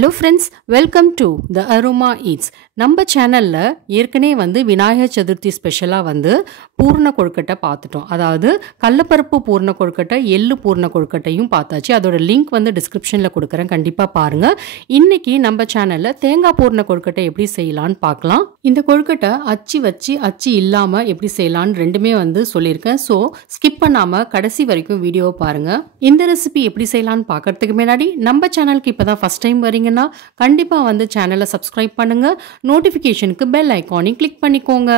Hello friends, welcome to the Aroma Eats. நம்ம சேனல்ல ஏற்கனவே வந்து விநாயகர் சதுர்த்தி ஸ்பெஷலா வந்து பூர்ண கொழுக்கட்டை பார்த்துட்டோம். அதாவது கடலைப்பருப்பு பூர்ண கொழுக்கட்டை, எள்ளு பூர்ண கொழுக்கட்டையும் பார்த்தாச்சு. அதோட லிங்க் வந்து டிஸ்கிரிப்ஷன்ல கொடுக்கறேன், கண்டிப்பா பாருங்க. இன்னைக்கு நம்ம சேனல்ல தேங்காய் பூர்ண கொழுக்கட்டை எப்படி செய்யலாம்னு பார்க்கலாம். இந்த கொழுக்கட்டை அச்சு வச்சு அச்சு இல்லாம எப்படி செய்யலாம்னு ரெண்டுமே வந்து சொல்லியிருக்கேன். ஸோ ஸ்கிப் பண்ணாம கடைசி வரைக்கும் வீடியோவை பாருங்க. இந்த ரெசிபி எப்படி செய்யலாம்னு பார்க்கறதுக்கு முன்னாடி நம்ம சேனலுக்கு இப்பதான் ஃபர்ஸ்ட் டைம் வரீங்கன்னா கண்டிப்பா வந்து சேனலை சப்ஸ்கிரைப் பண்ணுங்க. நோட்டிஃபிகேஷனுக்கு பெல் ஐகானை கிளிக் பண்ணிக்கோங்க.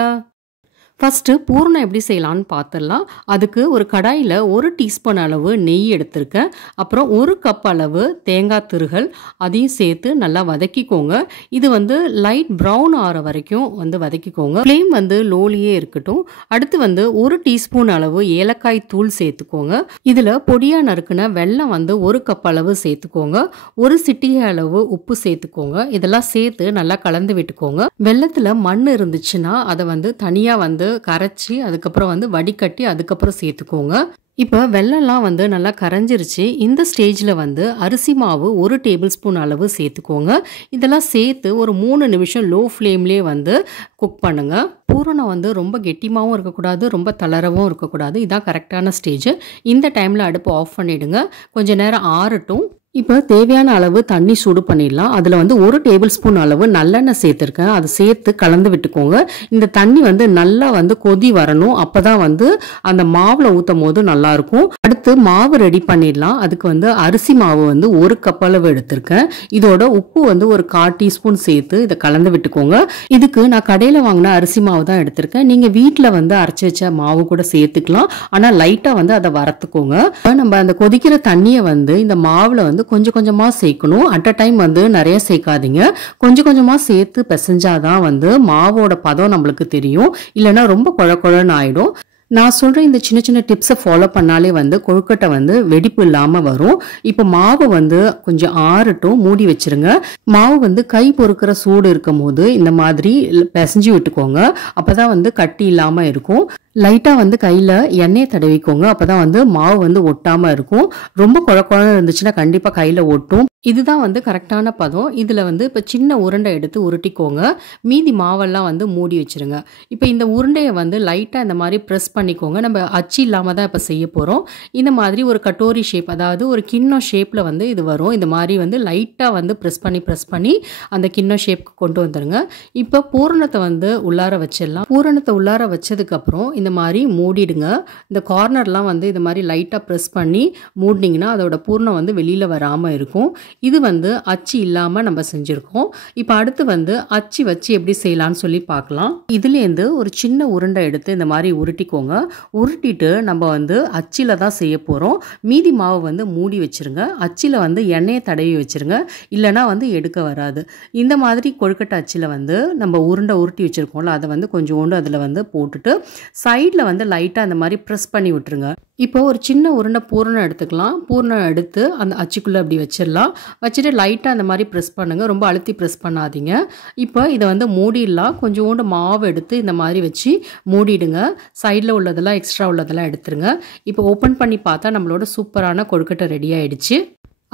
ஃபஸ்ட்டு பூர்ணம் எப்படி செய்யலான்னு பார்த்துடலாம். அதுக்கு ஒரு கடாயில் 1 டீஸ்பூன் அளவு நெய் எடுத்திருக்கேன். அப்புறம் 1 கப் அளவு தேங்காய் திருகல் அதையும் சேர்த்து நல்லா வதக்கிக்கோங்க. இது வந்து லைட் ப்ரௌன் ஆகிற வரைக்கும் வந்து வதக்கிக்கோங்க. ஃப்ளேம் வந்து லோலியே இருக்கட்டும். அடுத்து வந்து 1 டீஸ்பூன் அளவு ஏலக்காய் தூள் சேர்த்துக்கோங்க. இதில் பொடியாக நறுக்குன வெல்லம் வந்து 1 கப் அளவு சேர்த்துக்கோங்க. 1 சிட்டிகை அளவு உப்பு சேர்த்துக்கோங்க. இதெல்லாம் சேர்த்து நல்லா கலந்து விட்டுக்கோங்க. வெல்லத்தில் மண் இருந்துச்சுன்னா அதை வந்து தனியாக வந்து கரைச்சி அதுக்கப்புறம் வந்து வடிகட்டி அதுக்கப்புறம் சேர்த்துக்கோங்க. இப்போ வெல்லம்லாம் வந்து நல்லா கரைஞ்சிருச்சு. இந்த ஸ்டேஜில் வந்து அரிசி மாவு 1 டேபிள் ஸ்பூன் அளவு சேர்த்துக்கோங்க. இதெல்லாம் சேர்த்து ஒரு 3 நிமிஷம் லோ ஃப்ளேம்லேயே வந்து குக் பண்ணுங்க. பூரணம் வந்து ரொம்ப கெட்டிமாகவும் இருக்கக்கூடாது, ரொம்ப தளரவும் இருக்கக்கூடாது. இதான் கரெக்டான ஸ்டேஜ். இந்த டைமில் அடுப்பு ஆஃப் பண்ணிவிடுங்க. கொஞ்சம் நேரம் ஆறட்டும். இப்போ தேவையான அளவு தண்ணி சூடு பண்ணிடலாம். அதில் வந்து 1 டேபிள் ஸ்பூன் அளவு நல்லெண்ணெய் சேர்த்துருக்கேன். அதை சேர்த்து கலந்து விட்டுக்கோங்க. இந்த தண்ணி வந்து நல்லா வந்து கொதி வரணும். அப்போ தான் வந்து அந்த மாவில் ஊற்றும் போது நல்லாயிருக்கும். அடுத்து மாவு ரெடி பண்ணிடலாம். அதுக்கு வந்து அரிசி மாவு வந்து 1 கப் அளவு எடுத்திருக்கேன். இதோட உப்பு வந்து ஒரு 1/4 டீஸ்பூன் சேர்த்து இதை கலந்து விட்டுக்கோங்க. இதுக்கு நான் கடையில் வாங்கின அரிசி மாவு தான் எடுத்திருக்கேன். நீங்கள் வீட்டில் வந்து அரைச்சி வச்ச மாவு கூட சேர்த்துக்கலாம். ஆனால் லைட்டாக வந்து அதை வறுத்துக்கோங்க. நம்ம அந்த கொதிக்கிற தண்ணியை வந்து இந்த மாவில் வந்து கொஞ்சம் கொஞ்சமா சேர்க்கணும். அட் அ டைம் வந்து நிறைய சேர்க்காதீங்க. கொஞ்சம் கொஞ்சமா சேர்த்து பிசைஞ்சாதான் வந்து மாவோட பதம் நம்மளுக்கு தெரியும். இல்லைன்னா ரொம்ப குழ குழன்னு ஆயிடும். நான் சொல்ற இந்த சின்ன சின்ன டிப்ஸை ஃபாலோ பண்ணாலே வந்து கொழுக்கட்டை வந்து வெடிப்பு இல்லாமல் வரும். இப்போ மாவு வந்து கொஞ்சம் ஆறட்டும், மூடி வச்சிருங்க. மாவு வந்து கை பொறுக்கிற சூடு இருக்கும் போது இந்த மாதிரி பிசைஞ்சு விட்டுக்கோங்க. அப்போதான் வந்து கட்டி இல்லாமல் இருக்கும். லைட்டாக வந்து கையில் எண்ணெய் தடவிக்கோங்க. அப்போ தான் வந்து மாவு வந்து ஒட்டாமல் இருக்கும். ரொம்ப குழ குழன்னு இருந்துச்சுன்னா கண்டிப்பாக கையில் ஒட்டும். இதுதான் வந்து கரெக்டான பதம். இதில் வந்து இப்போ சின்ன உருண்டை எடுத்து உருட்டிக்கோங்க. மீதி மாவெல்லாம் வந்து மூடி வச்சுருங்க. இப்போ இந்த உருண்டையை வந்து லைட்டாக இந்த மாதிரி ப்ரெஸ் பண்ணிக்கோங்க. நம்ம அச்சு இல்லாமல் தான் இப்போ செய்ய போகிறோம். இந்த மாதிரி ஒரு கட்டோரி ஷேப், அதாவது ஒரு கிண்ணம் ஷேப்பில் வந்து இது வரும். இந்த மாதிரி வந்து லைட்டாக வந்து ப்ரெஸ் பண்ணி அந்த கிண்ணம் ஷேப்புக்கு கொண்டு வந்துடுங்க. இப்போ பூரணத்தை வந்து உள்ளார வச்சிடலாம். பூரணத்தை உள்ளார வச்சதுக்கப்புறம் இந்த மாதிரி மூடிடுங்க. இந்த கார்னர்லாம் வந்து இந்த மாதிரி லைட்டாக ப்ரெஸ் பண்ணி மூடினீங்கன்னா அதோட பூர்ணம் வந்து வெளியில் வராமல் இருக்கும். இது வந்து அச்சு இல்லாமல் நம்ம செஞ்சுருக்கோம். இப்போ அடுத்து வந்து அச்சு வச்சு எப்படி செய்யலான்னு சொல்லி பார்க்கலாம். இதுலேருந்து ஒரு சின்ன உருண்டை எடுத்து இந்த மாதிரி உருட்டிக்கோங்க. உருட்டிட்டு நம்ம வந்து அச்சில் தான் செய்ய போகிறோம். மீதி மாவு வந்து மூடி வச்சுருங்க. அச்சில் வந்து எண்ணெயை தடவி வச்சுருங்க. இல்லைனா வந்து எடுக்க வராது. இந்த மாதிரி கொழுக்கட்டை அச்சில் வந்து நம்ம உருண்டை உருட்டி வச்சுருக்கோம்ல, அதை வந்து கொஞ்சோண்டு அதில் வந்து போட்டுட்டு சைடில் வந்து லைட்டாக அந்த மாதிரி ப்ரெஸ் பண்ணி விட்டுருங்க. இப்போ ஒரு சின்ன உருண்டை பூரணம் எடுத்துக்கலாம். பூரணம் எடுத்து அந்த அச்சுக்குள்ளே அப்படி வச்சிடலாம். வச்சுட்டு லைட்டாக அந்த மாதிரி ப்ரெஸ் பண்ணுங்கள். ரொம்ப அழுத்தி ப்ரெஸ் பண்ணாதீங்க. இப்போ இதை வந்து மூடிடலாம். கொஞ்சோண்டு மாவு எடுத்து இந்த மாதிரி வச்சு மூடிடுங்க. சைடில் உள்ளதெல்லாம் எக்ஸ்ட்ரா உள்ளதெல்லாம் எடுத்துருங்க. இப்போ ஓப்பன் பண்ணி பார்த்தா நம்மளோட சூப்பரான கொழுக்கட்டை ரெடி ஆகிடுச்சு.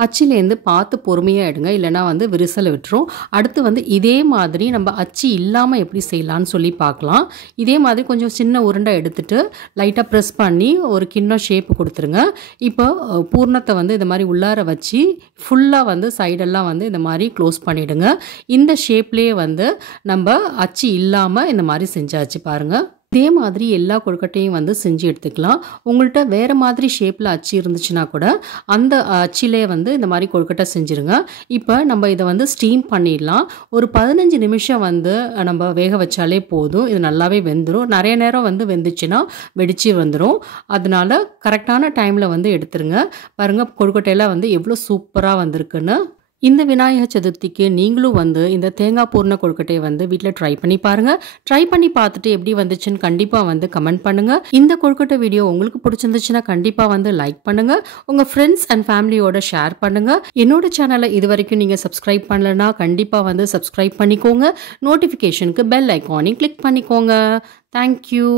அச்சிலேருந்து பார்த்து பொறுமையாக எடுங்க, இல்லைனா வந்து விரிசலை விட்டுரும். அடுத்து வந்து இதே மாதிரி நம்ம அச்சு இல்லாமல் எப்படி செய்யலான்னு சொல்லி பார்க்கலாம். இதே மாதிரி கொஞ்சம் சின்ன உருண்டை எடுத்துட்டு லைட்டாக ப்ரெஸ் பண்ணி ஒரு கிண்ணம் ஷேப்பு கொடுத்துருங்க. இப்போ பூர்ணத்தை வந்து இந்த மாதிரி உள்ளார வச்சு ஃபுல்லாக வந்து சைடெல்லாம் வந்து இந்த மாதிரி க்ளோஸ் பண்ணிவிடுங்க. இந்த ஷேப்லேயே வந்து நம்ம அச்சு இல்லாமல் இந்த மாதிரி செஞ்சாச்சு பாருங்கள். இதே மாதிரி எல்லா கொழுக்கட்டையும் வந்து செஞ்சு எடுத்துக்கலாம். உங்கள்கிட்ட வேறு மாதிரி ஷேப்பில் அச்சு இருந்துச்சுன்னா கூட அந்த அச்சிலே வந்து இந்த மாதிரி கொழுக்கட்டை செஞ்சுருங்க. இப்போ நம்ம இதை வந்து ஸ்டீம் பண்ணிடலாம். ஒரு 15 நிமிஷம் வந்து நம்ம வேக வச்சாலே போதும். இது நல்லாவே வெந்துடும். நிறைய நேரம் வந்து வெந்துச்சுன்னா வெடிச்சு வந்துடும். அதனால கரெக்டான டைமில் வந்து எடுத்துருங்க. பாருங்கள், கொழுக்கட்டையெல்லாம் வந்து எவ்வளோ சூப்பராக வந்திருக்குன்னு. இந்த விநாயகர் சதுர்த்திக்கு நீங்களும் வந்து இந்த தேங்காய் பூர்ண கொழுக்கட்டையை வந்து வீட்டில் ட்ரை பண்ணி பாருங்க. ட்ரை பண்ணி பார்த்துட்டு எப்படி வந்துச்சுன்னு கண்டிப்பாக வந்து கமெண்ட் பண்ணுங்க. இந்த கொழுக்கட்டை வீடியோ உங்களுக்கு பிடிச்சிருந்துச்சுன்னா கண்டிப்பாக வந்து லைக் பண்ணுங்க. உங்க ஃப்ரெண்ட்ஸ் அண்ட் ஃபேமிலியோட ஷேர் பண்ணுங்க. என்னோட சேனலை இது வரைக்கும் நீங்க சப்ஸ்கிரைப் பண்ணலன்னா கண்டிப்பாக வந்து சப்ஸ்கிரைப் பண்ணிக்கோங்க. நோட்டிஃபிகேஷனுக்கு பெல் ஐகானை கிளிக் பண்ணிக்கோங்க. தேங்க்யூ.